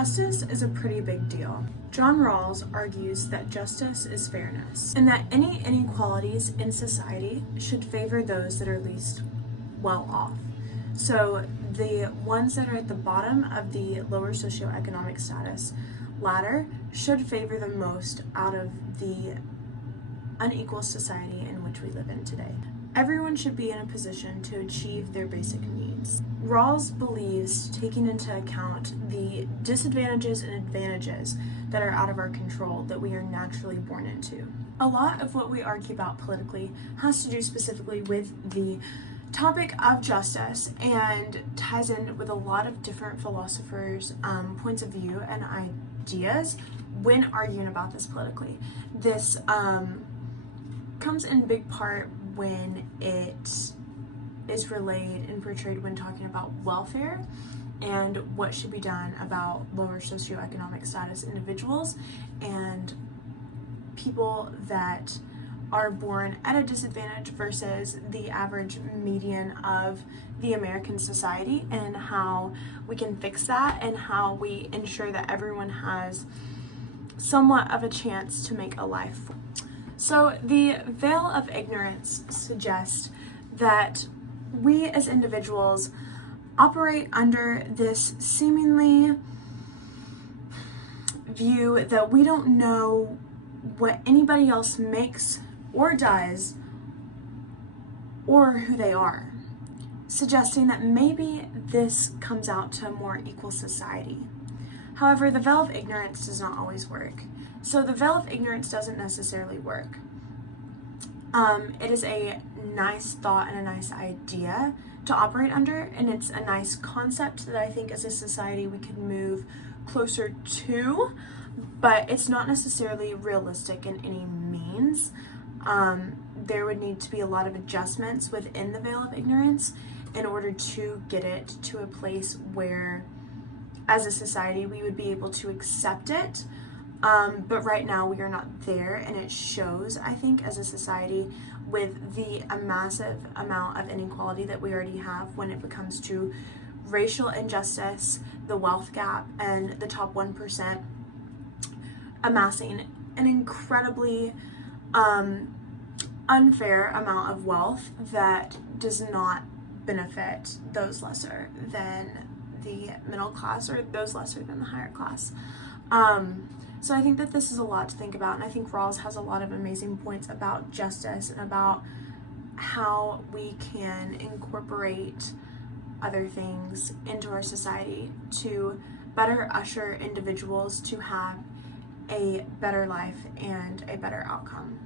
Justice is a pretty big deal. John Rawls argues that justice is fairness, and that any inequalities in society should favor those that are least well off. So the ones that are at the bottom of the lower socioeconomic status ladder should favor the most out of the unequal society in which we live in today. Everyone should be in a position to achieve their basic needs. Rawls believes taking into account the disadvantages and advantages that are out of our control that we are naturally born into. A lot of what we argue about politically has to do specifically with the topic of justice and ties in with a lot of different philosophers' points of view and ideas when arguing about this politically. This comes in big part when it is relayed and portrayed when talking about welfare and what should be done about lower socioeconomic status individuals and people that are born at a disadvantage versus the average median of the American society, and how we can fix that and how we ensure that everyone has somewhat of a chance to make a life. So the veil of ignorance suggests that we as individuals operate under this seemingly view that we don't know what anybody else makes or does or who they are, suggesting that maybe this comes out to a more equal society. However, the veil of ignorance does not always work. So the veil of ignorance doesn't necessarily work. It is a nice thought and a nice idea to operate under, and it's a nice concept that I think as a society we could move closer to, but it's not necessarily realistic in any means. There would need to be a lot of adjustments within the veil of ignorance in order to get it to a place where as a society we would be able to accept it. But right now we are not there, and it shows, I think, as a society with the massive amount of inequality that we already have when it comes to racial injustice, the wealth gap, and the top 1% amassing an incredibly unfair amount of wealth that does not benefit those lesser than the middle class or those lesser than the higher class. So I think that this is a lot to think about, and I think Rawls has a lot of amazing points about justice and about how we can incorporate other things into our society to better usher individuals to have a better life and a better outcome.